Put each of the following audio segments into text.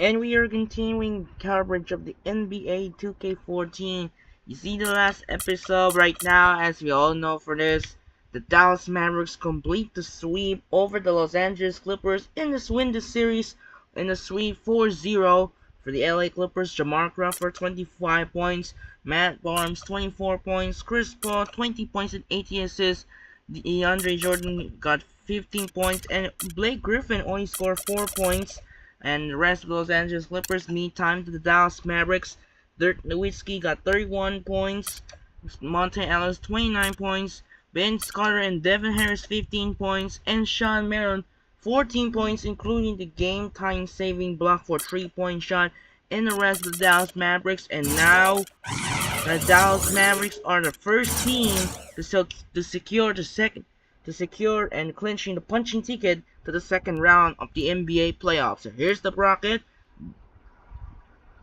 And we are continuing coverage of the NBA 2K14. You see the last episode right now, as we all know for this. The Dallas Mavericks complete the sweep over the Los Angeles Clippers in this win the series in the sweep 4-0 for the LA Clippers. Jamal Crawford 25 points, Matt Barnes 24 points, Chris Paul 20 points and 18 assists. DeAndre Jordan got 15 points, and Blake Griffin only scored 4 points. And the rest of the Los Angeles Clippers, meantime, to the Dallas Mavericks. Dirk Nowitzki got 31 points, Monte Ellis 29 points, Vince Carter and Devin Harris 15 points, and Sean Merrill 14 points, including the game-time saving block for 3-point shot. And the rest of the Dallas Mavericks. And now the Dallas Mavericks are the first team to secure and clinching the punching ticket to the second round of the NBA playoffs. So here's the bracket.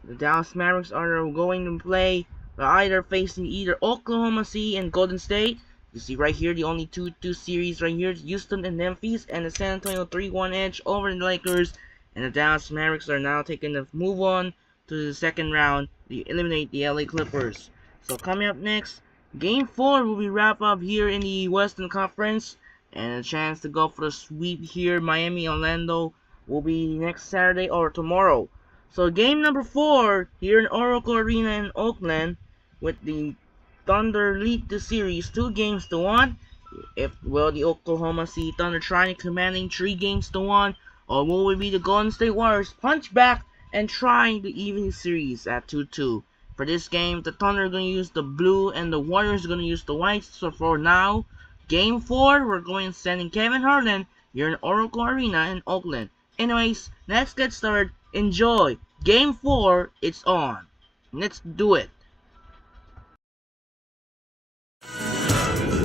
The Dallas Mavericks are going to play either facing either Oklahoma City and Golden State. You see right here the only two series right here, Houston and Memphis, and the San Antonio 3-1 edge over the Lakers. And the Dallas Mavericks are now taking the move on to the second round to eliminate the LA Clippers. So coming up next, Game 4 will be wrapped up here in the Western Conference, and a chance to go for the sweep here. Miami, Orlando will be next Saturday or tomorrow. So game number 4 here in Oracle Arena in Oakland, with the Thunder lead the series 2-1. Will the Oklahoma City Thunder trying to commanding 3-1, or will it be the Golden State Warriors punch back and trying to even the series at 2-2? For this game, the Thunder are going to use the blue and the Warriors are going to use the white. So for now, Game 4, we're going sending Kevin Harlan here in Oracle Arena in Oakland. Anyways, let's get started. Enjoy. Game 4, it's on. Let's do it.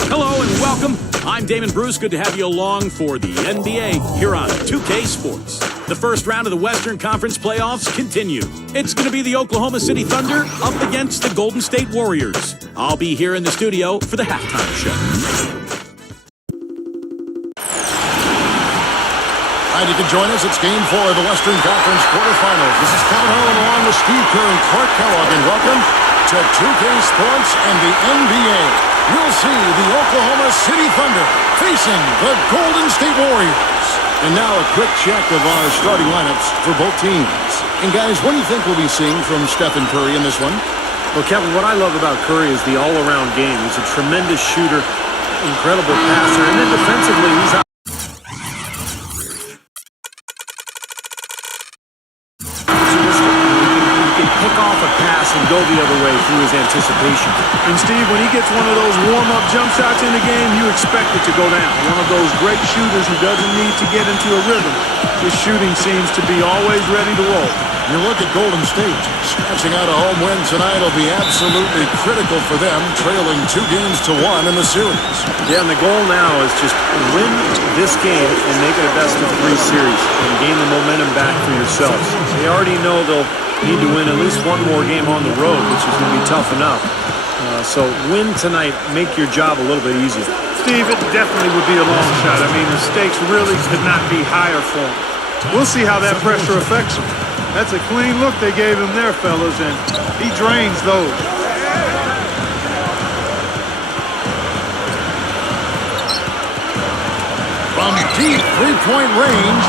Hello and welcome. I'm Damon Bruce. Good to have you along for the NBA here on 2K Sports. The first round of the Western Conference playoffs continue. It's going to be the Oklahoma City Thunder up against the Golden State Warriors. I'll be here in the studio for the halftime show. You can join us. It's Game 4 of the Western Conference quarterfinals. This is Kevin Harlan along with Steve Kerr and Clark Kellogg, and welcome to 2K Sports and the NBA. We'll see the Oklahoma City Thunder facing the Golden State Warriors. And now a quick check of our starting lineups for both teams. And guys, what do you think we'll be seeing from Stephen Curry in this one? Well, Kevin, what I love about Curry is the all-around game. He's a tremendous shooter, incredible passer, and then defensively, he's out. Pick off a pass and go the other way through his anticipation. And Steve, when he gets one of those warm-up jump shots in the game, you expect it to go down. One of those great shooters who doesn't need to get into a rhythm. His shooting seems to be always ready to roll. You look at Golden State. Scratching out a home win tonight will be absolutely critical for them, trailing 2-1 in the series. Yeah, and the goal now is just win this game and make it a best-of-3 series and gain the momentum back for yourselves. They already know they'll need to win at least one more game on the road, which is going to be tough enough. So win tonight, make your job a little bit easier. Steve, it definitely would be a long shot. I mean, the stakes really could not be higher for him. We'll see how that pressure affects him. That's a clean look they gave him there, fellas, and he drains those. From deep three-point range,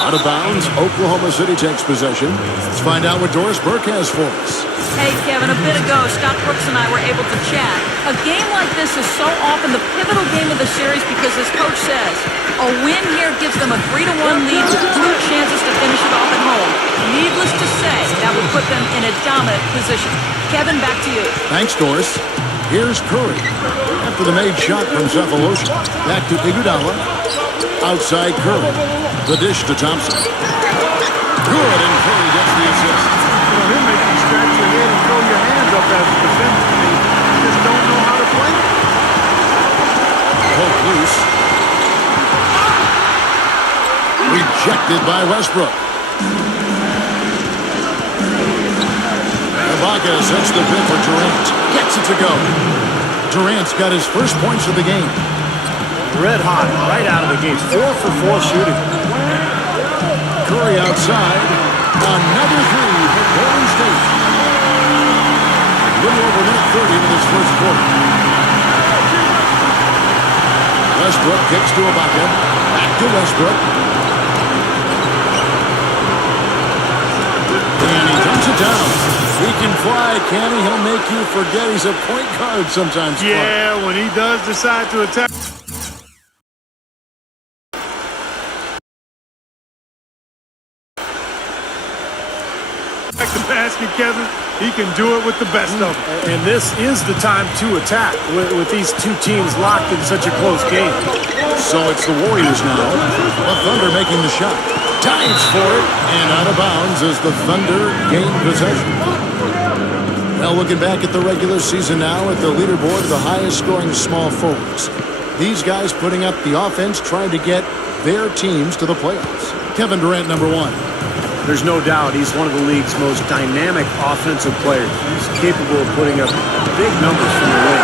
out of bounds, Oklahoma City takes possession. Let's find out what Doris Burke has for us. Hey, Kevin, a bit ago, Scott Brooks and I were able to chat. A game like this is so often the pivotal game of the series because, as Coach says, a win here gives them a 3-1 lead with 2 chances to finish it off at home. Needless to say, that would put them in a dominant position. Kevin, back to you. Thanks, Doris. Here's Curry. After the made shot from Cephalosha. Back to Iguodala. Outside Curry. The dish to Thompson. Good, and Curry gets the assist. He'll make you scratch your head and throw your hands up as a defender. You just don't know how to play. Poke loose. Rejected by Westbrook. Ibaka sets the bid for Durant. Gets it to go. Durant's got his first points of the game. Red hot right out of the gates. 4 for 4 shooting. Curry outside. Another three for Golden State. A little over a minute 30 into this first quarter. Westbrook kicks to Ibaka. Back to Westbrook. And he dumps it down. He can fly, can he? He'll make you forget he's a point guard sometimes. Yeah, when he does decide to attack. The basket, Kevin, he can do it with the best of them. And this is the time to attack with these two teams locked in such a close game. So it's the Warriors now. The Thunder making the shot. Dives for it. And out of bounds as the Thunder gain possession. Well, looking back at the regular season now at the leaderboard, the highest scoring small forwards. These guys putting up the offense, trying to get their teams to the playoffs. Kevin Durant, number one. There's no doubt he's one of the league's most dynamic offensive players. He's capable of putting up big numbers from the wing.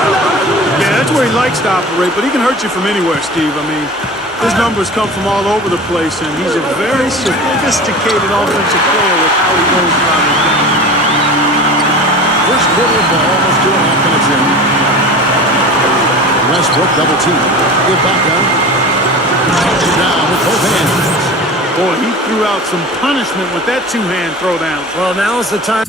Yeah, that's where he likes to operate, but he can hurt you from anywhere, Steve. I mean, his numbers come from all over the place, and he's a very sophisticated offensive player with how he goes about his game. First quarter of ball, almost 2.5 minutes in. Westbrook double team. Give back up. Down with both hands. Boy, he threw out some punishment with that two-hand throwdown. Well, now is the time.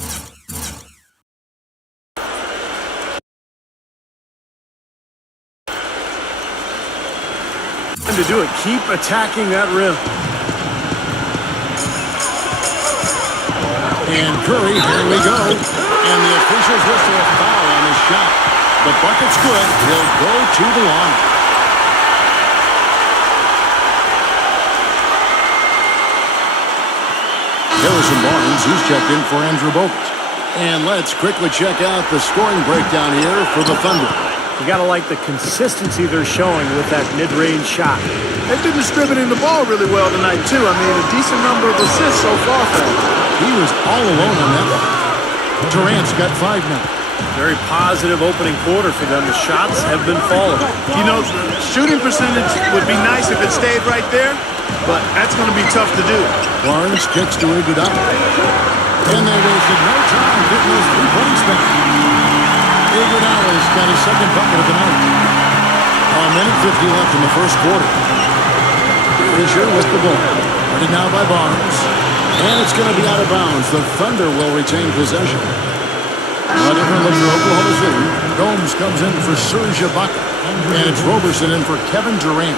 To do it, keep attacking that rim. And Curry, here we go. And the officials whistle a foul on his shot. The bucket's good. He'll go to the line. Harrison Barnes, he's checked in for Andrew Bogut. And let's quickly check out the scoring breakdown here for the Thunder. You got to like the consistency they're showing with that mid-range shot. They've been distributing the ball really well tonight, too. I mean, a decent number of assists so far for him. He was all alone on that one. Durant's got 5 now. Very positive opening quarter for them. The shots have been falling. You know, the shooting percentage would be nice if it stayed right there, but that's going to be tough to do. Barnes kicks to Iguodala. And they wasted no time getting those 3 points back. Iguodala's got his second bucket of the night. A minute 50 left in the first quarter. Fisher with the ball. Guarded now by Barnes. And it's going to be out of bounds. The Thunder will retain possession. A different look for Oklahoma City. Gomes comes in for Serge Ibaka. And it's Roberson in for Kevin Durant.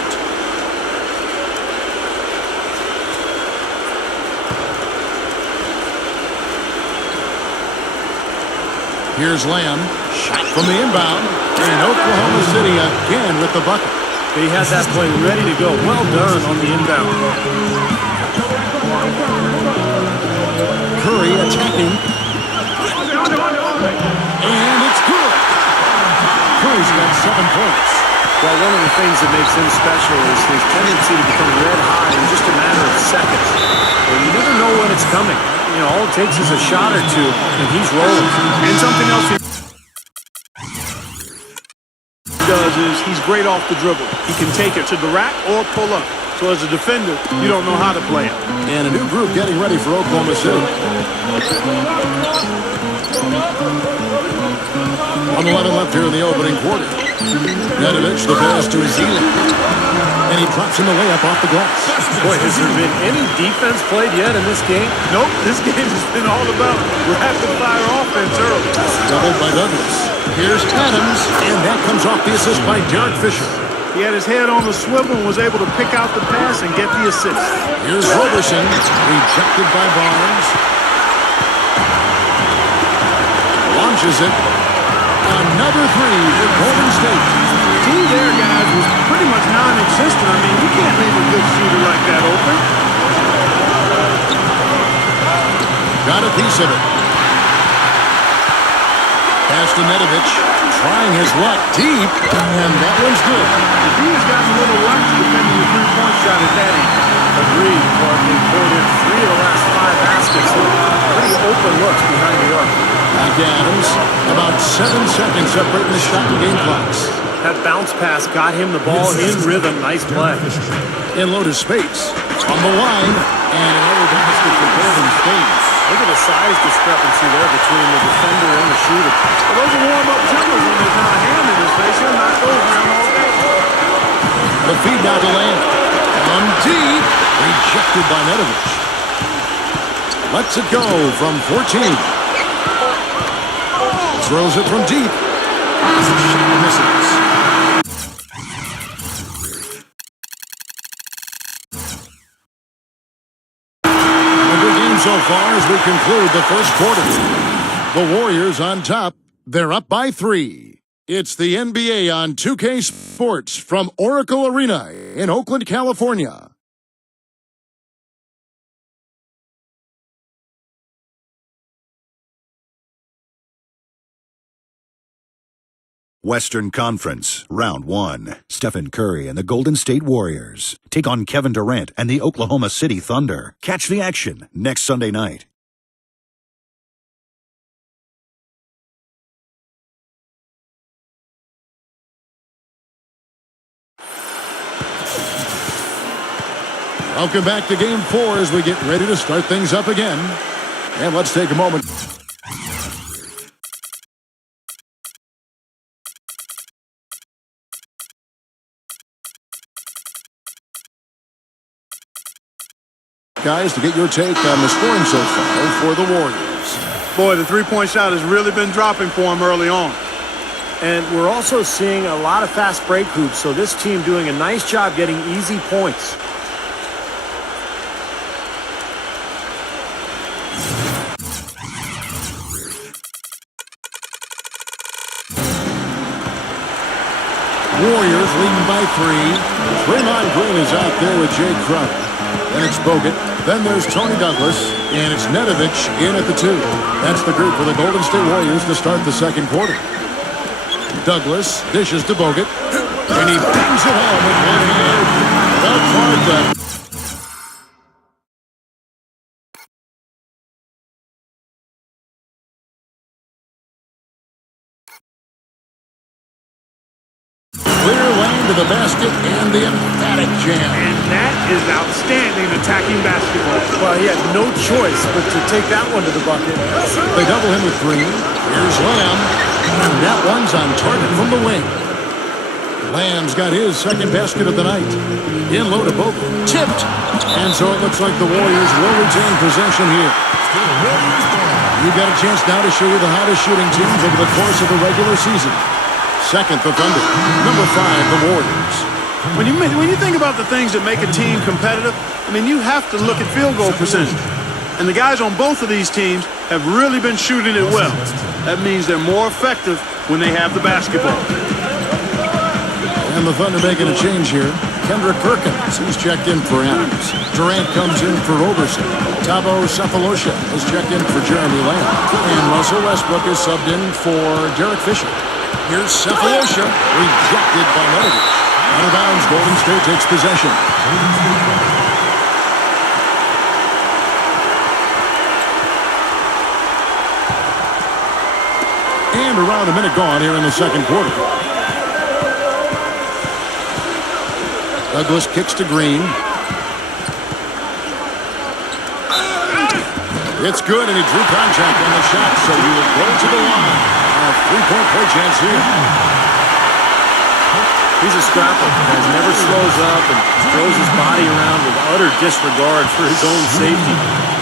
Here's Lamb. Shot from the inbound. And Oklahoma City again with the bucket. He had that play ready to go. Well done on the inbound. Curry attacking. And it's good. Curry's got 7 points. Well, one of the things that makes him special is his tendency to become red hot in just a matter of seconds. Well, you never know when it's coming. You know, all it takes is a shot or two, and he's rolling. And something else he does is he's great off the dribble. He can take it to the rack or pull up. So as a defender, you don't know how to play it. And a new group getting ready for Oklahoma City. 1:11 left here in the opening quarter. Nedovic, the pass to Ezeli. And he drops in the layup off the glass. Boy, has there been any defense played yet in this game? Nope, this game has been all about rapid-fire offense early. Doubled by Douglas. Here's Adams, and that comes off the assist by Derek Fisher. He had his head on the swivel and was able to pick out the pass and get the assist. Here's Roberson, rejected by Barnes. Launches it. Another three for Golden State. Team there, guys, was pretty much non-existent. I mean, you can't leave a good shooter like that open. Got a piece of it. Pass to Nedovic, trying his luck deep, and that one's good. The D has gotten a little lax defending the three-point shot at that end. Agreed. Well, they poured in 3 of the last 5 baskets. Pretty open looks behind the arc. Back to Adams. About 7 seconds separating the shot and game clocks. That bounce pass got him the ball in rhythm. Nice play. In low to space. from the line. And another basket for Golden State. Look at the size discrepancy there between the defender and the shooter. Well, those are warm-up jumpers when there's not a hand in his face. He'll knock those down all day. The feed now to Lamb. On deep. Rejected by Nedovic. Lets it go from 14. Throws it from deep. Shot misses. So far as we conclude the first quarter. The Warriors on top. They're up by 3. It's the NBA on 2K Sports from Oracle Arena in Oakland, California. Western Conference, Round 1. Stephen Curry and the Golden State Warriors take on Kevin Durant and the Oklahoma City Thunder. Catch the action next Sunday night. Welcome back to Game 4 as we get ready to start things up again. And let's take a moment. Guys, to get your take on the scoring so far for the Warriors. Boy, the three-point shot has really been dropping for him early on. And we're also seeing a lot of fast break hoops, so this team doing a nice job getting easy points. Warriors leading by 3. Draymond Green is out there with Jay Crowder. Then it's Bogut. Then there's Tony Douglas. And it's Nedovic in at the 2. That's the group for the Golden State Warriors to start the second quarter. Douglas dishes to Bogut. And he bangs it home with one hand. Without Clark. Clear lane to the basket and the emphatic jam. And that is outstanding attacking basketball. Well, he had no choice but to take that one to the bucket. They double him with Green. Here's Lamb. And that one's on target from the wing. Lamb's got his second basket of the night. In low to Bogut. Tipped. And so it looks like the Warriors will retain possession here. You've got a chance now to show you the hottest shooting teams over the course of the regular season. Second, the Thunder. Number 5, the Warriors. When you think about the things that make a team competitive, I mean, you have to look at field goal percentage. And the guys on both of these teams have really been shooting it well. That means they're more effective when they have the basketball. And the Thunder making a change here. Kendrick Perkins, he's checked in for Adams. Durant comes in for Roberson. Thabo Sefolosha is checked in for Jeremy Lamb. And Russell Westbrook is subbed in for Derek Fisher. Here's Sefolosha, rejected by Nedovic. Out of bounds, Golden State takes possession. And around a minute gone here in the second quarter. Douglas kicks to Green. It's good, and he drew contact on the shot, so he will go to the line. A three-point play chance here. He's a scrapper. Never slows up and throws his body around with utter disregard for his own safety.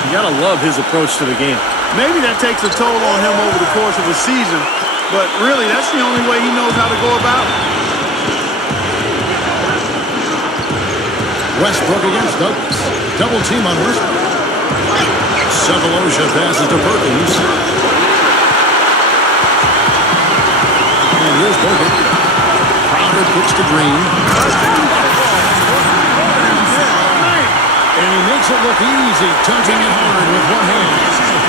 You gotta love his approach to the game. Maybe that takes a toll on him over the course of a season, but really that's the only way he knows how to go about it. Westbrook against Douglas. Double team on Westbrook. Sefolosha passes to Perkins. And here's Bogut. Crowder kicks to Green. And he makes it look easy, touching it hard with one hand.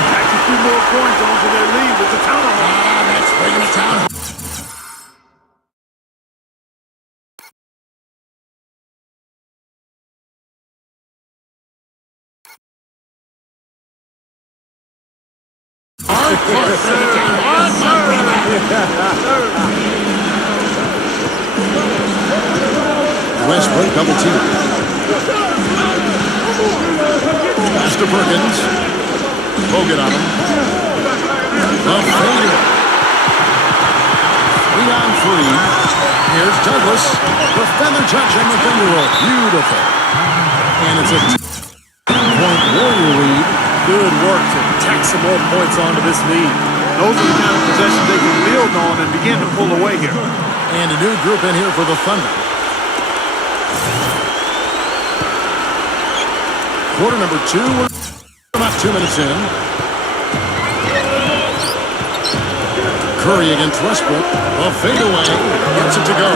That's a few more points onto their lead with the turnover. That's bringing it down. Westbrook double team. to Perkins. Bogut on him. The fader. 3-on-3. Here's Douglas. The feather touch on the finger roll. Beautiful. And it's a 10-point Warrior lead. Good work to tack some more points onto this lead. Those are the kind of possessions they can build on and begin to pull away here. And a new group in here for the Thunder. Quarter number 2. We're about 2 minutes in. Curry against Westbrook. A fadeaway. Gets it to go.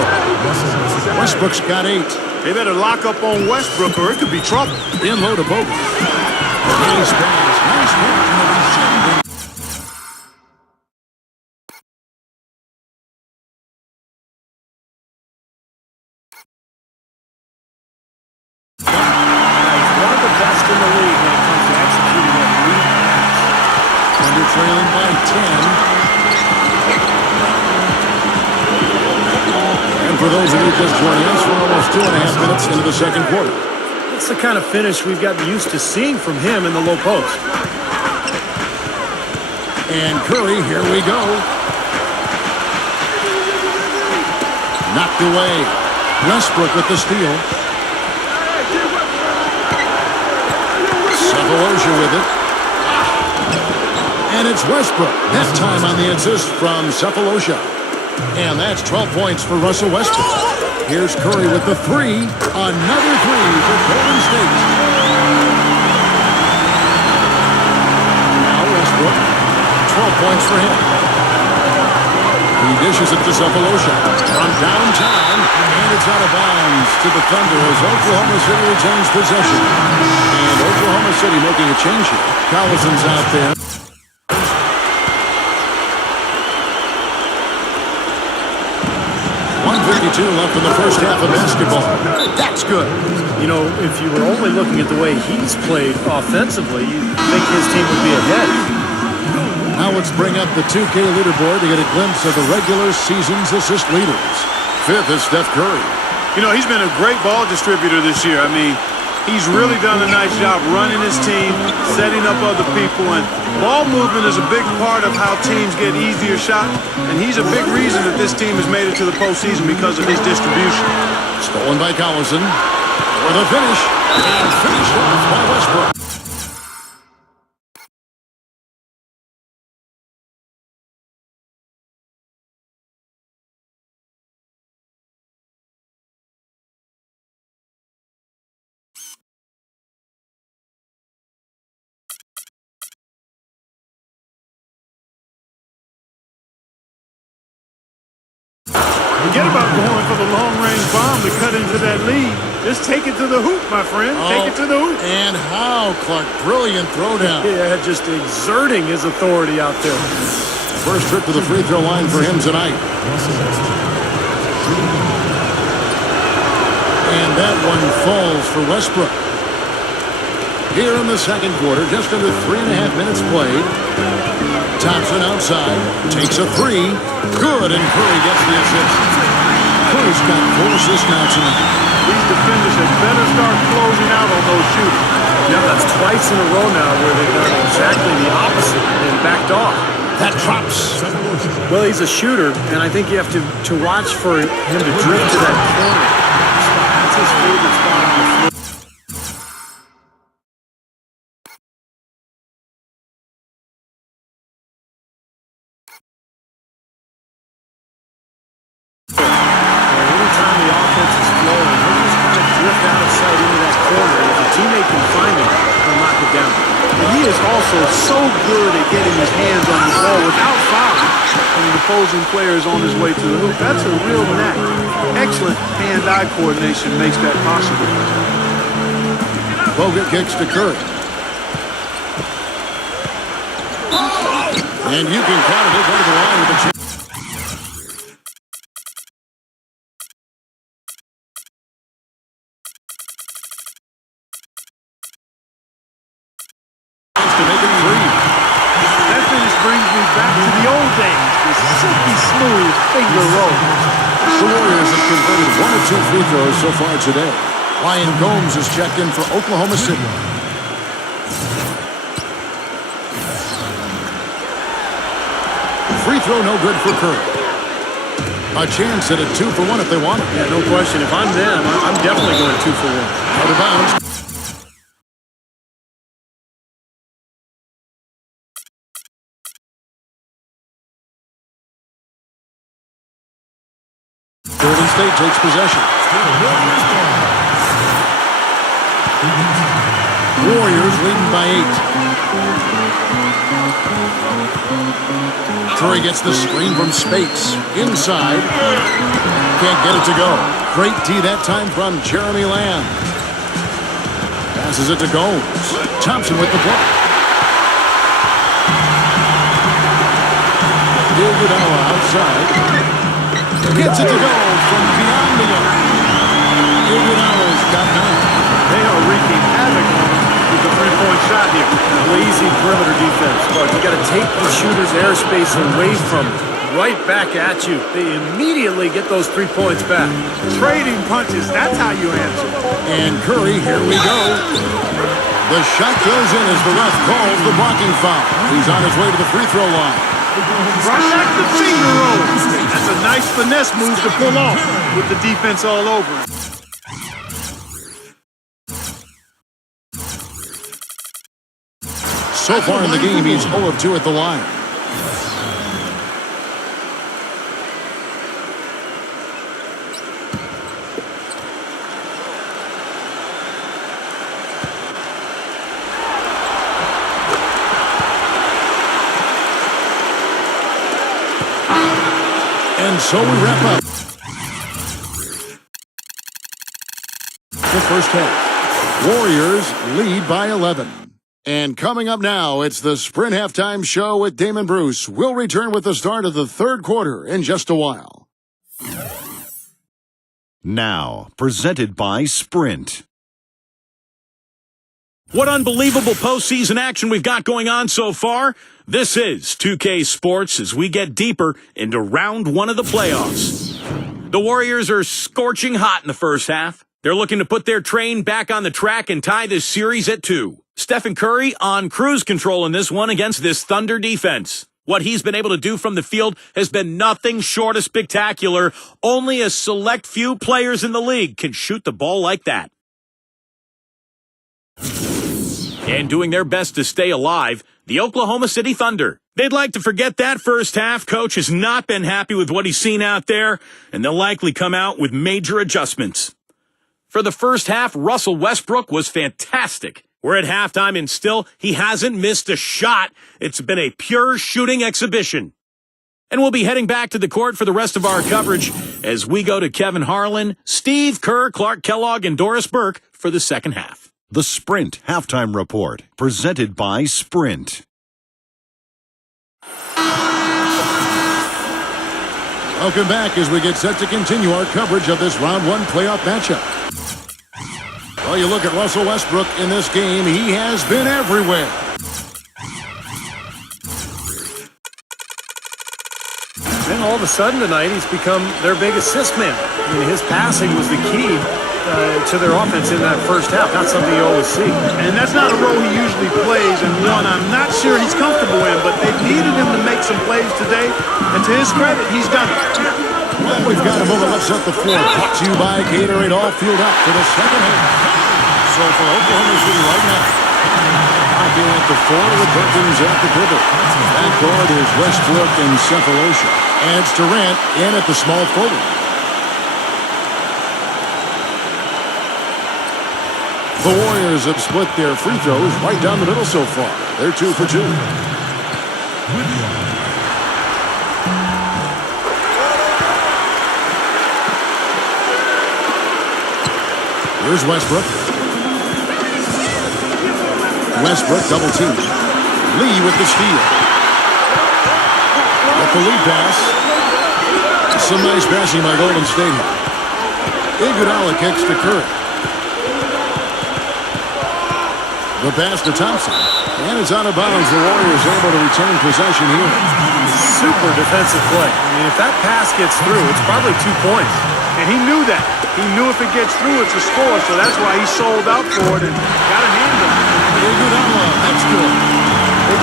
Westbrook's got 8. They better lock up on Westbrook or it could be trouble. In low to Bogut. Nice pass. Nice pass. One of the best in the league when it comes to executing that lead pass. Thunder trailing by 10. And for those of you just joining us, we're almost 2.5 minutes into the second quarter. That's the kind of finish we've gotten used to seeing from him in the low post. And Curry, here we go. Knocked away. Westbrook with the steal. Cephalosha with it. And it's Westbrook. That time on the assist from Cephalosha. And that's 12 points for Russell Westbrook. Here's Curry with the 3. Another 3 for Golden State. Now Westbrook. 12 points for him. He dishes it to Cephalosha from downtown. And it's out of bounds to the Thunder as Oklahoma City retains possession. And Oklahoma City making a change here. Collison's out there. 1:52 left in the first half of basketball. That's good. You know, if you were only looking at the way he's played offensively, you'd think his team would be ahead. Now let's bring up the 2K leaderboard to get a glimpse of the regular season's assist leaders. 5th is Steph Curry. You know, he's been a great ball distributor this year. I mean, he's really done a nice job running his team, setting up other people, and ball movement is a big part of how teams get easier shots, and he's a big reason that this team has made it to the postseason because of his distribution. Stolen by Collison. For the finish. And finished off by Westbrook. Forget about going for the long-range bomb to cut into that lead. Just take it to the hoop, my friend. Take it to the hoop. And how, Clark. Brilliant throwdown. Yeah, just exerting his authority out there. First trip to the free throw line for him tonight. And that one falls for Westbrook. Here in the second quarter, just under 3.5 minutes played. Thompson outside, takes a 3. Good, and Curry gets the assist. Curry's got 4 assists now tonight. These defenders had better start closing out on those shooters. Yeah, that's twice in a row now where they've done exactly the opposite and backed off. That drops. Well, he's a shooter, and I think you have to watch for him to drift to that corner. That's his favorite spot on the floor. Anytime the offense is flowing, he'll just kind of drift out of sight into that corner. And if a teammate can find him, he'll knock it down. And he is also so good at getting his hands on the ball without fouling when the opposing player is on his way to the hoop. That's a real knack. Excellent hand-eye coordination makes that possible. Bogut kicks to Curry. And you can count it over the line with a chance. To make it 3. That finish brings me back to the old days. The silky smooth finger roll. The Warriors have converted 1 or 2 free throws so far today. Ryan Gomes is checked in for Oklahoma City. free throw no good for Curry. A chance at a 2 for 1 if they want it. Yeah, no question. If I'm them, I'm definitely going 2 for 1. Out of bounds. Golden State takes possession. Warriors leading by 8. Curry gets the screen from Spates. Inside. Can't get it to go. Great D that time from Jeremy Lamb. Passes it to Gomes. Thompson with the block. Iguodala outside. Gets it to go from beyond the arc. Iguodala's got 9. They are wreaking havoc with the three-point shot here. Lazy perimeter defense. But you got to take the shooter's airspace away from them. Right back at you. They immediately get those 3 points back. Trading punches, that's how you answer. And Curry, here we go. The shot goes in as the ref calls the blocking foul. He's on his way to the free throw line. Right back the finger roll. That's a nice finesse move to pull off with the defense all over him. So far in the game, he's 0 of 2 at the line. And so we wrap up the first half. Warriors lead by 11. And coming up now, it's the Sprint Halftime Show with Damon Bruce. We'll return with the start of the third quarter in just a while. Now, presented by Sprint. What unbelievable postseason action we've got going on so far. This is 2K Sports as we get deeper into round 1 of the playoffs. The Warriors are scorching hot in the first half. They're looking to put their train back on the track and tie this series at 2. Stephen Curry on cruise control in this one against this Thunder defense. What he's been able to do from the field has been nothing short of spectacular. Only a select few players in the league can shoot the ball like that. And doing their best to stay alive, the Oklahoma City Thunder. They'd like to forget that first half. Coach has not been happy with what he's seen out there, and they'll likely come out with major adjustments. For the first half, Russell Westbrook was fantastic. We're at halftime, and still, he hasn't missed a shot. It's been a pure shooting exhibition. And we'll be heading back to the court for the rest of our coverage as we go to Kevin Harlan, Steve Kerr, Clark Kellogg, and Doris Burke for the second half. The Sprint Halftime Report, presented by Sprint. Welcome back as we get set to continue our coverage of this round 1 playoff matchup. Well, you look at Russell Westbrook in this game, he has been everywhere. Then all of a sudden tonight, he's become their big assist man. I mean, his passing was the key to their offense in that first half. Not something you always see. And that's not a role he usually plays, and one I'm not sure he's comfortable in, but they've needed him to make some plays today, and to his credit, he's done it. Well, we've got a moment left at the floor. Brought to you by Gatorade. All fueled up for the second half. So for Oklahoma City right now, Hockey at the 4 with Perkins at the pivot. Backcourt is Westbrook and Cephalosha. And it's Durant in at the small forward. The Warriors have split their free throws right down the middle so far. They're 2 for 2. Here's Westbrook. Westbrook double team. Lee with the steal. At the lead pass. Some nice passing by Golden State. Iguodala kicks to Curry. The pass to Thompson. And it's out of bounds. The Warriors able to retain possession here. Super defensive play. I mean, if that pass gets through, it's probably 2 points. And he knew that. He knew if it gets through, it's a score, so that's why he sold out for it and got a hand on it. Iguodala, that's good.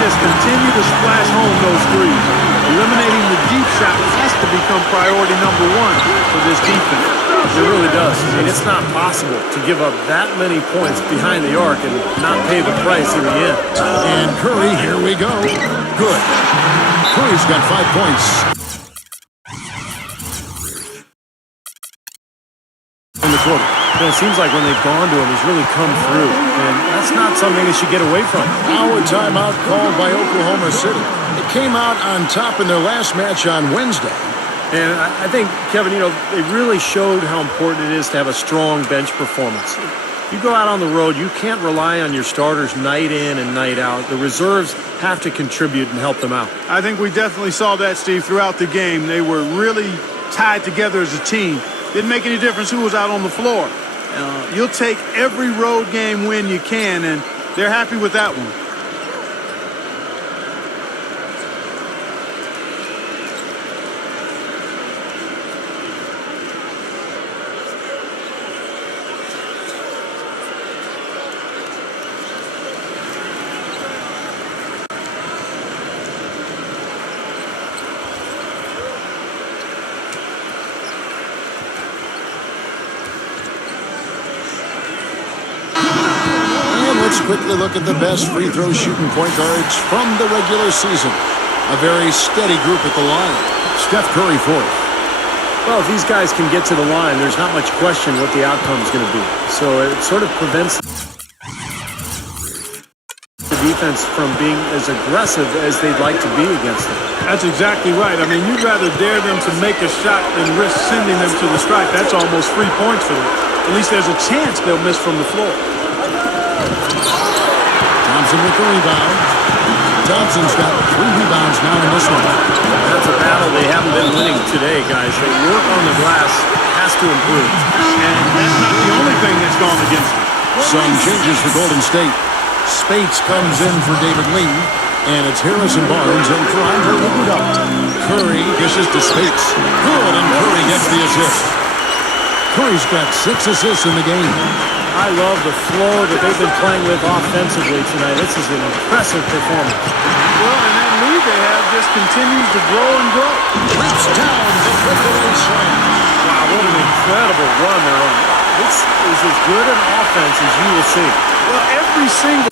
just continue to splash home those threes. Eliminating the deep shot has to become priority number one for this defense. It really does. I mean, it's not possible to give up that many points behind the arc and not pay the price in the end. And Curry, here we go. Good. Curry's got 5 points. In the quarter. You know, it seems like when they've gone to him, he's really come through. And that's not something they should get away from. Now a timeout called by Oklahoma City. It came out on top in their last match on Wednesday. And I think, Kevin, you know, they really showed how important it is to have a strong bench performance. You go out on the road, you can't rely on your starters night in and night out. The reserves have to contribute and help them out. I think we definitely saw that, Steve, throughout the game. They were really tied together as a team. Didn't make any difference who was out on the floor. You'll take every road game win you can, and they're happy with that one. Let's quickly look at the best free throw shooting point guards from the regular season. A very steady group at the line. Steph Curry fourth. Well, if these guys can get to the line, there's not much question what the outcome is going to be. So it sort of prevents the defense from being as aggressive as they'd like to be against them. That's exactly right. I mean, you'd rather dare them to make a shot than risk sending them to the stripe. That's almost 3 points for them. At least there's a chance they'll miss from the floor. Thompson with the rebound. Thompson's got 3 rebounds now in this one. That's a battle they haven't been winning today, guys. They work on the glass has to improve. And that's not the only thing that's gone against them. Some changes for Golden State. Spates comes in for David Lee. And it's Harrison Barnes in for Andre Iguodala. Curry dishes to Spates. Good, and Curry gets the assist. Curry's got 6 assists in the game. I love the flow that they've been playing with offensively tonight. This is an impressive performance. Well, and that lead they have just continues to grow and grow. Reach down the breakaway slam. Wow, what an incredible run they're on. This is as good an offense as you will see. Well, every single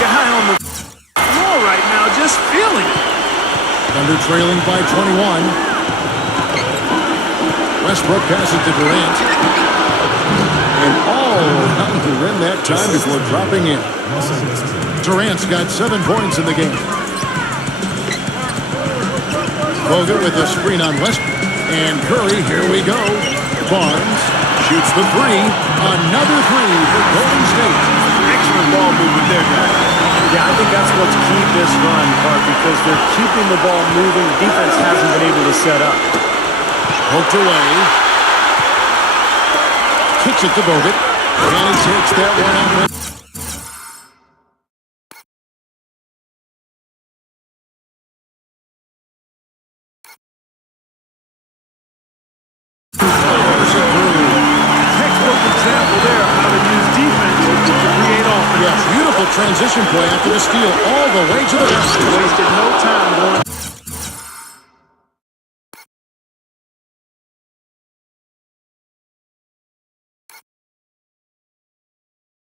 guy on the floor right now just feeling it. Thunder trailing by 21. Westbrook passes to Durant. And all around the rim that time before dropping in. Durant's got 7 points in the game. Bogut with a screen on Westbrook. And Curry, here we go. Barnes shoots the 3. Another 3 for Golden State. Excellent ball movement there, guys. Yeah, I think that's what's keyed this run, Clark, because they're keeping the ball moving. The defense hasn't been able to set up. Poked away. Kicks it to Bogut. And he takes that one out. Textbook example there of how to use defense to create offense. Yeah, beautiful transition play after the steal all the way to the basket. Wasted no time going.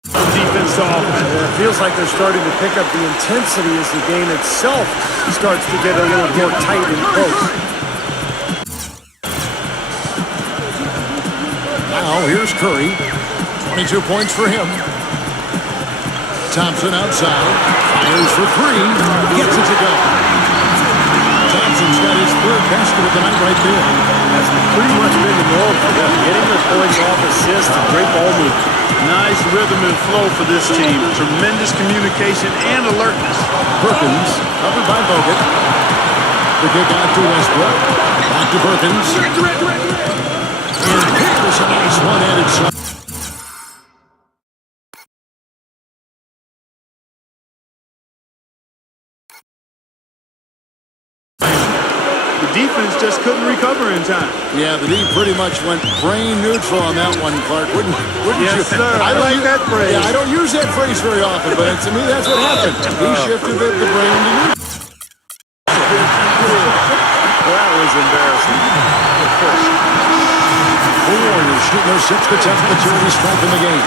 Defense to offense. It feels like they're starting to pick up the intensity as the game itself starts to get a little more tight and close. Now here's Curry. 22 points for him. Thompson outside. Fires for 3. Gets it to go. Thompson's got his 3rd basket of the night right there. That's pretty much been the norm for them. Getting their points off assists and great ball movement. Nice rhythm and flow for this team. Tremendous communication and alertness. Perkins covered by Bogut. The kick out to Westbrook. Back to Perkins. And here's a nice one-handed shot. The The defense just couldn't recover in time. Yeah, the D pretty much went brain neutral on that one, Clark. Wouldn't Yes, you? sir. I like that phrase. Yeah, I don't use that phrase very often, but to me, that's what happened. He shifted the brain to neutral. That was embarrassing. The Warriors shooting their 6th attempt at maturity strike in the game.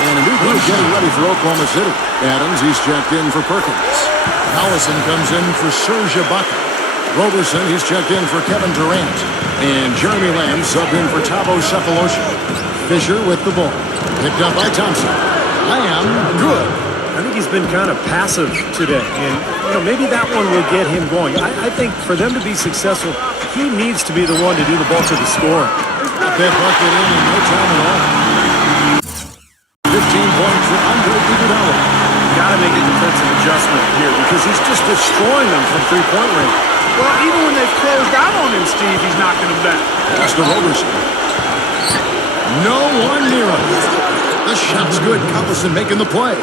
And a new group getting ready for Oklahoma City. Adams, he's checked in for Perkins. Allison comes in for Serge Ibaka. Roberson, he's checked in for Kevin Durant. And Jeremy Lamb subbed in for Thabo Sefolosha. Fisher with the ball. Picked up by Thompson. Lamb, good. I think he's been kind of passive today, and maybe that one will get him going. I think for them to be successful, he needs to be the one to do the bulk of the scoring. Got that bucket in no time at all. 15 points for Andre Iguodala. Got to make a defensive adjustment here because he's just destroying them from three-point range. Well, even when they've closed out on him, Steve, he's knocking them back. That's to Roberson. No one near him. The shot's good. Collison making the play.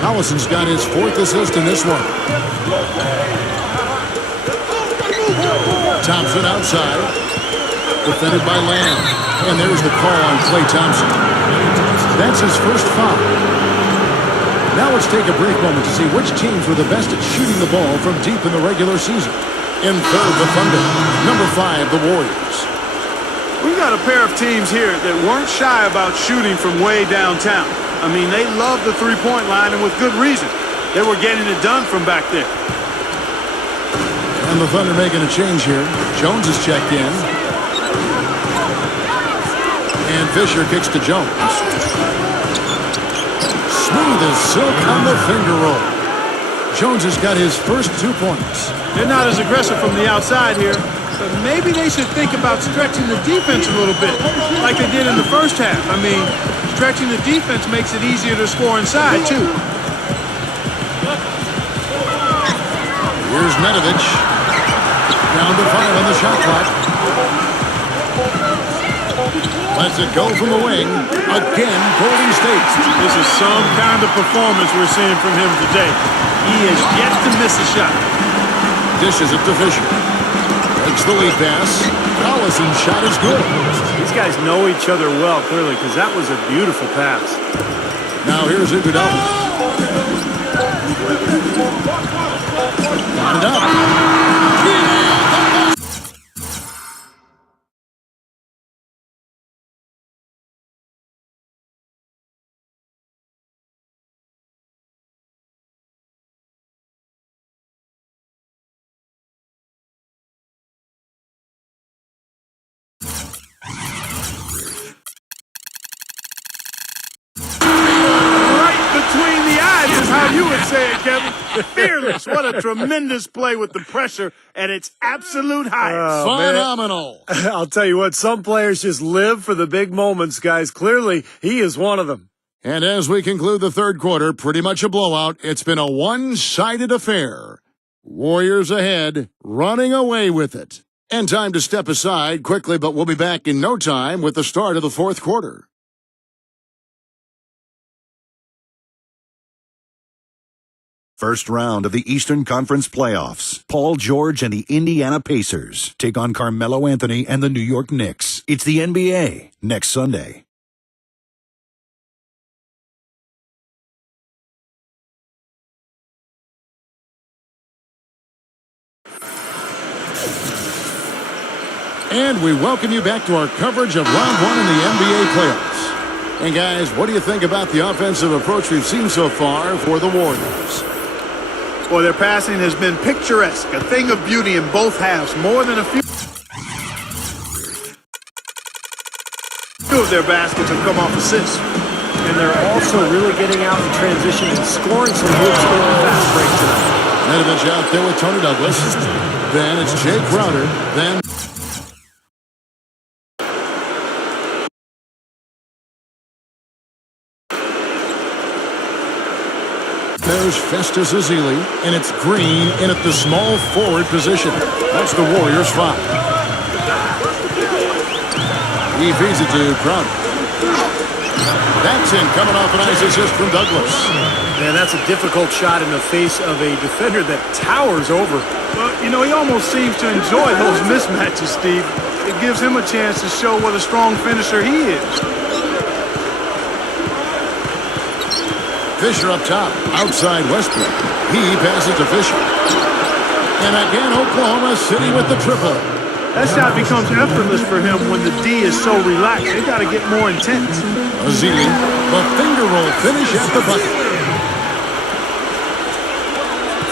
Collison's got his 4th assist in this one. Thompson outside. Defended by Lamb. And there's the call on Klay Thompson. That's his first foul. Now let's take a brief moment to see which teams were the best at shooting the ball from deep in the regular season. In 3rd, the Thunder. Number 5, the Warriors. We've got a pair of teams here that weren't shy about shooting from way downtown. I mean, they love the three-point line, and with good reason. They were getting it done from back there. And the Thunder making a change here. Jones is checked in. And Fisher kicks to Jones. Smooth as silk on the finger roll. Jones has got his first 2 points. They're not as aggressive from the outside here, but maybe they should think about stretching the defense a little bit, like they did in the first half. I mean, stretching the defense makes it easier to score inside, too. Here's Nedovic. Down to 5 on the shot clock. Lets it go from the wing. Again, Golden State. This is some kind of performance we're seeing from him today. He has yet to miss a shot. Dishes it to Fisher. Takes the lead pass. Collison's shot is good. These guys know each other well, clearly, because that was a beautiful pass. Now here's Iguodala. Got it up. Between the eyes is how you would say it, Kevin. Fearless. What a tremendous play with the pressure at its absolute highest. Phenomenal. I'll tell you what, some players just live for the big moments, guys. Clearly, he is one of them. And as we conclude the 3rd quarter, pretty much a blowout. It's been a one-sided affair. Warriors ahead, running away with it. And time to step aside quickly, but we'll be back in no time with the start of the 4th quarter. First round of the Eastern Conference Playoffs. Paul George and the Indiana Pacers take on Carmelo Anthony and the New York Knicks. It's the NBA next Sunday. And we welcome you back to our coverage of Round 1 in the NBA playoffs. And guys, what do you think about the offensive approach we've seen so far for the Warriors? Well, their passing has been picturesque, a thing of beauty in both halves. More than a few of their baskets have come off assists. And they're also really getting out in transition and scoring some hoops in the fast break tonight. Nedovic out there with Tony Douglas. Then it's Jay Crowder. Then there's Festus Ezeli, and it's Green in at the small forward position. That's the Warriors' foul. He feeds it to Crowder. That's in, coming off a nice assist from Douglas. Man, that's a difficult shot in the face of a defender that towers over. Well, you know, he almost seems to enjoy those mismatches, Steve. It gives him a chance to show what a strong finisher he is. Fisher up top, outside Westbrook. He passes to Fisher. And again, Oklahoma City with the triple. That shot becomes effortless for him when the D is so relaxed. They got to get more intense. Azili, the finger roll finish at the bucket.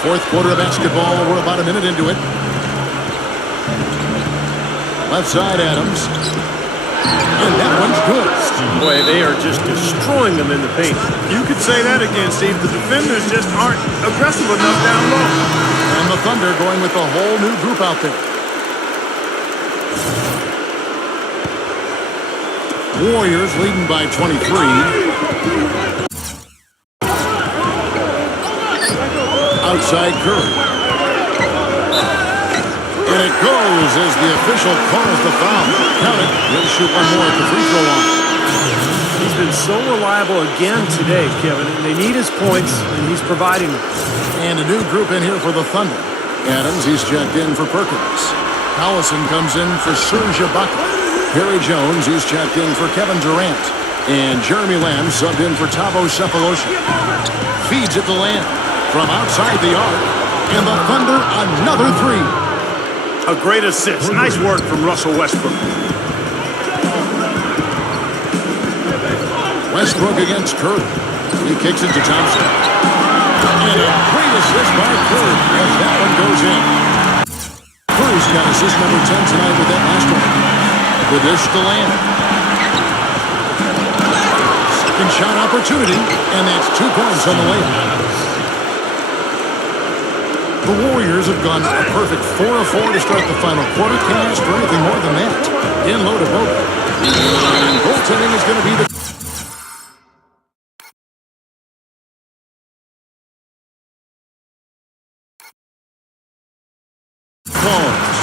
Fourth quarter of basketball, we're about a minute into it. Left side, Adams. And that one's good. Boy, they are just destroying them in the paint. You could say that again, Steve. The defenders just aren't aggressive enough down low. And the Thunder going with a whole new group out there. Warriors leading by 23. Outside Curry. And it goes as the official calls the foul. Count it. He'll shoot one more at the free throw line. He's been so reliable again today, Kevin. They need his points, and he's providing them. And a new group in here for the Thunder. Adams, he's checked in for Perkins. Collison comes in for Serge Ibaka. Perry Jones, he's checked in for Kevin Durant. And Jeremy Lamb subbed in for Thabo Sefolosha. Feeds it to Lamb from outside the arc. And the Thunder, another three. A great assist. Nice work from Russell Westbrook. Westbrook against Curry. He kicks it to Thompson. And a great assist by Curry as that one goes in. Curry's got assist number 10 tonight with that last one. The dish to Lamb. Second shot opportunity, and that's 2 points on the layup. The Warriors have gone a perfect 4 of 4 to start the final quarter. Can't ask for anything more than that. In low to Boga. And goaltending is going to be the...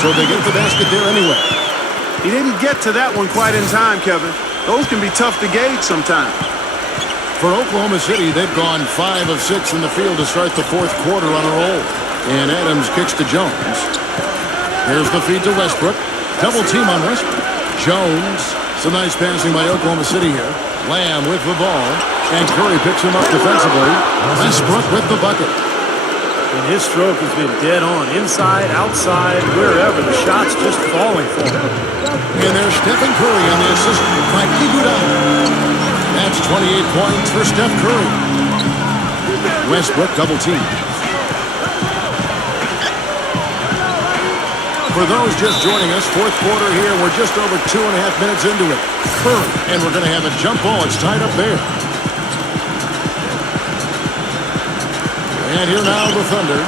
So they get the basket there anyway. He didn't get to that one quite in time, Kevin. Those can be tough to gauge sometimes. For Oklahoma City, they've gone 5 of 6 in the field to start the fourth quarter on a roll. And Adams kicks to Jones. Here's the feed to Westbrook. Double team on Westbrook. Jones. Some nice passing by Oklahoma City here. Lamb with the ball. And Curry picks him up defensively. Westbrook with the bucket. And his stroke has been dead on. Inside, outside, wherever. The shot's just falling for him. And there's Stephen Curry on the assist by Iguodala. That's 28 points for Steph Curry. Westbrook double team. For those just joining us, fourth quarter here. We're just over 2.5 minutes into it. Curry, and we're going to have a jump ball. It's tied up there. And here now the Thunder.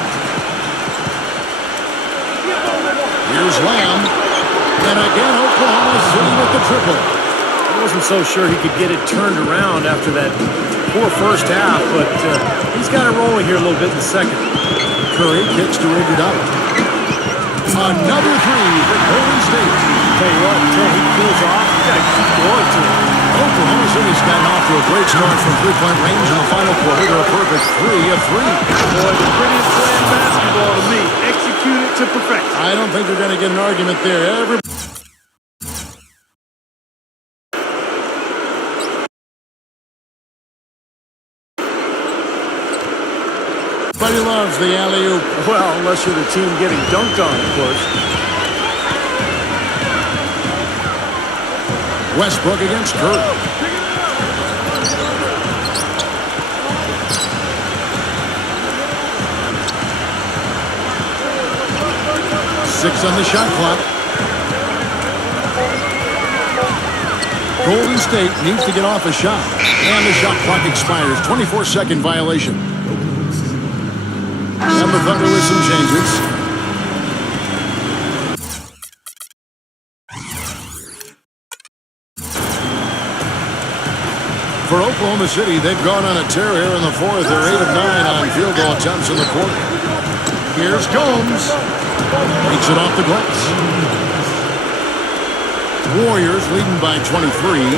Here's Lamb. And again, Oklahoma City with the triple. I wasn't so sure he could get it turned around after that poor first half, but he's got it rolling here a little bit in the second. Curry kicks to Iguodala. Another three for Golden State. Tell you what, until he cools off, you got to keep going to him. Oklahoma City's gotten off to a great start from three-point range in the final quarter. They're a perfect 3 of 3. Boy, the prettiest play in basketball to me. Execute it to perfection. I don't think you're going to get an argument there. Everybody loves the alley-oop. Well, unless you're the team getting dunked on, of course. Westbrook against Curry. Six on the shot clock. Golden State needs to get off a shot. And the shot clock expires. 24-second violation. And the Thunder with some changes. For Oklahoma City, they've gone on a tear here in the fourth. They're 8 of 9 on field goal attempts in the quarter. Here's Gomes. Takes it off the glass. Warriors leading by 23.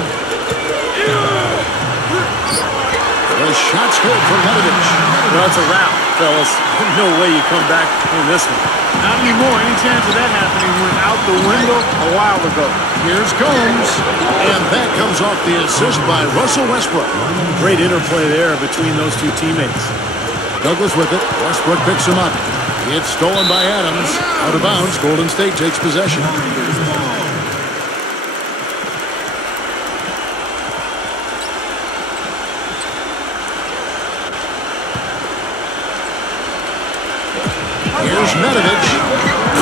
The shot's good for Medovich. Well, it's a wrap, fellas. No way you come back in this one. Not anymore. Any chance of that happening went out the window a while ago. Here's Gomes. And that comes off the assist by Russell Westbrook. Great interplay there between those two teammates. Douglas with it. Westbrook picks him up. It's stolen by Adams. Out of bounds. Golden State takes possession. Here's Medovich.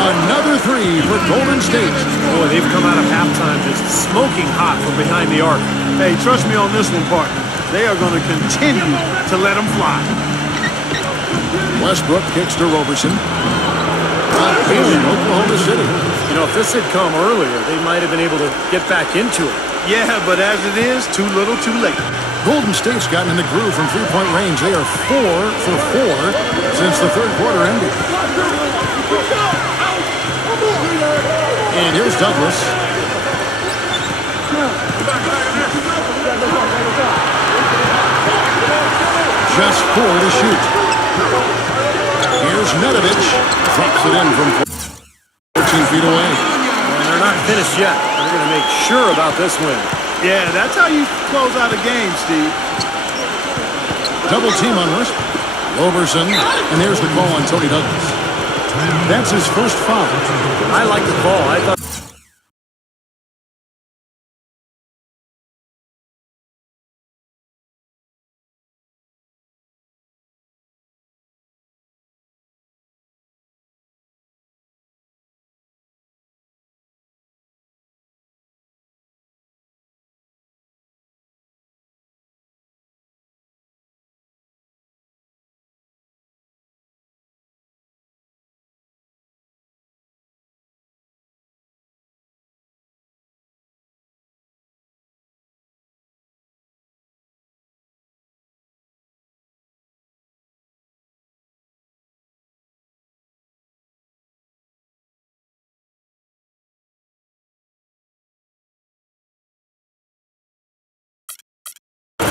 Another three for Golden State. Boy, they've come out of halftime just smoking hot from behind the arc. Hey, trust me on this one, partner. They are going to continue to let them fly. Westbrook kicks to Roberson. Feeling Oklahoma City. You know, if this had come earlier, they might have been able to get back into it. Yeah, but as it is, too little, too late. Golden State's gotten in the groove from three-point range. They are 4 for 4 since the third quarter ended. And here's Douglas. Just 4 to shoot. Here's Medovich. Drops it in from 14 feet away. And they're not finished yet. They're going to make sure about this win. Yeah, that's how you close out a game, Steve. Double team on Westbrook. Roberson. And there's the call on Tony Douglas. That's his first foul. I like the call. I thought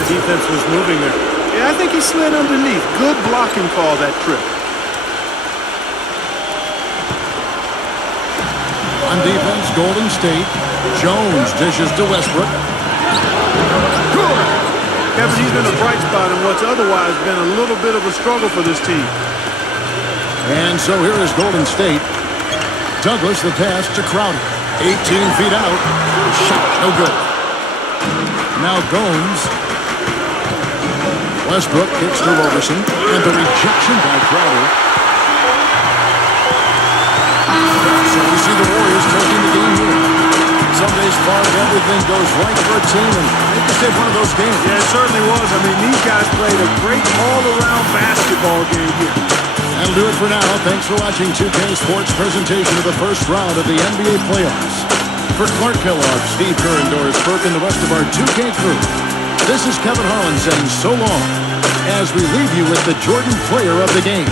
the defense was moving there. Yeah, I think he slid underneath. Good blocking call that trip. On defense, Golden State. Jones dishes to Westbrook. Good. Kevin, he's been a bright spot in what's otherwise been a little bit of a struggle for this team. And so here is Golden State. Douglas the pass to Crowder. 18 feet out. Shot no good. Now Gomes. Westbrook kicks to Roberson. And the rejection by Crowder. So we see the Warriors taking the game here. Some days far everything goes right for a team, and they just had one of those games. Yeah, it certainly was. I mean, these guys played a great all-around basketball game here. That'll do it for now. Thanks for watching 2K Sports presentation of the first round of the NBA playoffs. For Clark Kellogg, Steve Kerr, and Doris Burke, and the rest of our 2K crew, this is Kevin Harlan saying so long as we leave you with the Jordan player of the game.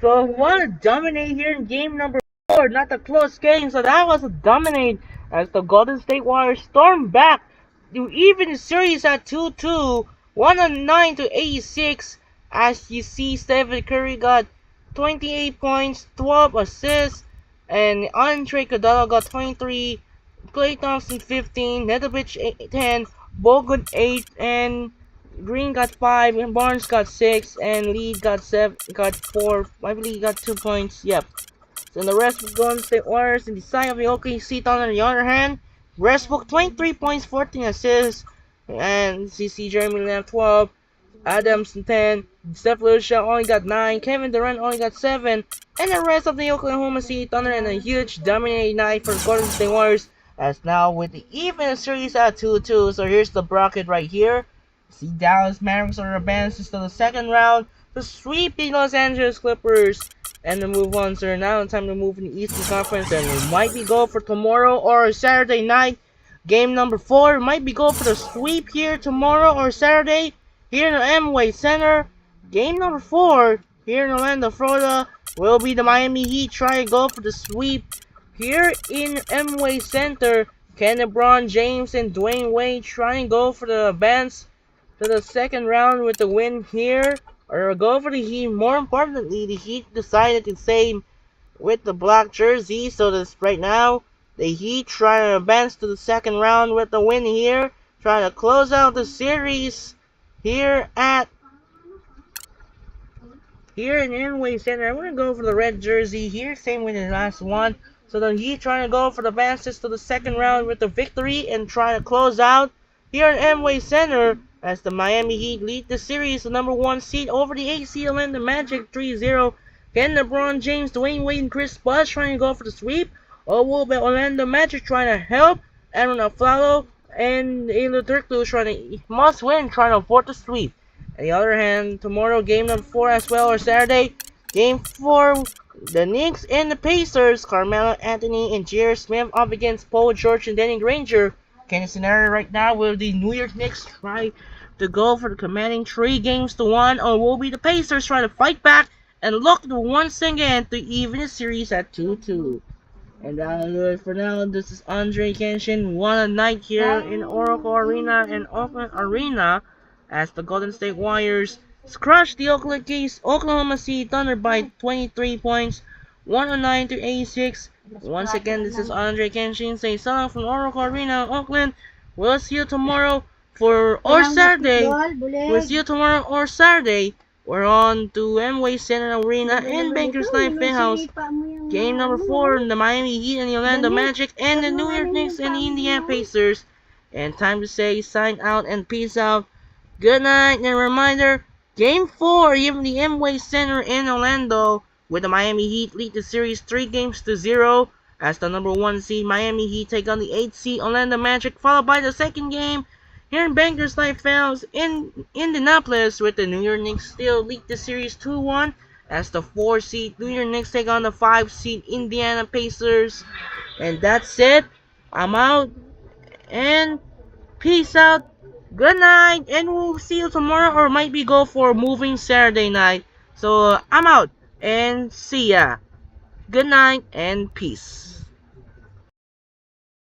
So what a dominate here in game number 4, not a close game. So that was a dominate as the Golden State Warriors stormed back to even the series at 2-2, 109 to 86. As you see, Stephen Curry got 28 points, 12 assists, and Andre Iguodala got 23. Klay Thompson 15, Nedovic 10, Bogut 8, and Green got 5, and Barnes got 6, and Lee got 7, got 4. I believe he got 2 points. Yep. So the rest of Golden State Warriors in the side of the OKC Thunder on the other hand, Westbrook 23 points, 14 assists, and CC Jeremy Lamb 12, Adams 10, Steph Lucia only got 9, Kevin Durant only got 7, and the rest of the Oklahoma City Thunder in a huge dominating night for Golden State Warriors. As now with the even series at 2-2, so here's the bracket right here. See Dallas Mavericks are advanced to the second round to sweep the Los Angeles Clippers. And the move on, sir. Now it's time to move in the Eastern Conference, and it might be go for tomorrow or Saturday night. Game number 4 might be go for the sweep here tomorrow or Saturday here in the Amway Center. Game number 4 here in Orlando, Florida, will be the Miami Heat try to go for the sweep here in Amway Center. Can LeBron James and Dwayne Wade try and go for the advance to the second round with the win here, or go for the Heat? More importantly, the Heat decided to stay with the black jersey, so this right now the Heat try to advance to the second round with the win here, trying to close out the series here in Amway Center. I'm gonna go for the red jersey here, same with the last one. So the Heat trying to go for the advances to the second round with the victory and trying to close out here in Amway Center as the Miami Heat lead the series, the number 1 seed over the 8 seed Orlando Magic 3-0. Can LeBron James, Dwayne Wade, and Chris Bosh trying to go for the sweep? Or will the Orlando Magic trying to help Aaron Aflalo and Elo Turkoglu trying to must win, trying to avoid the sweep? On the other hand, tomorrow game number 4 as well, or Saturday, game 4, the Knicks and the Pacers, Carmelo Anthony and J.R. Smith up against Paul George and Danny Granger. Can the scenario right now will the New York Knicks try to go for the commanding 3-1, or will be the Pacers try to fight back and look to once again to even the series at 2-2? And that'll do it for now. This is Andre Kenshin. What a night here in Oracle Arena and Oakland Arena as the Golden State Warriors crushed the Oklahoma City Thunder by 23 points, 109 to 86. Once again, this is Andre Kenshin saying so long from Oracle Arena, Oakland. We'll see you tomorrow Saturday. We'll see you tomorrow or Saturday. We're on to Amway Center Arena and Bankers Life House. Game number 4, the Miami Heat and the Orlando Magic and the New York Knicks and the Indiana Pacers. And time to say sign out and peace out. Good night, and a reminder, Game 4, even the Amway Center in Orlando, with the Miami Heat lead the series 3-0 as the number 1 seed Miami Heat take on the 8 seed Orlando Magic, followed by the second game here in Bankers Life House in Indianapolis, with the New York Knicks still lead the series 2-1 as the 4 seed New York Knicks take on the 5 seed Indiana Pacers. And that's it. I'm out and peace out. Good night, and we'll see you tomorrow, or might be go for moving Saturday night. So I'm out and see ya. Good night and peace.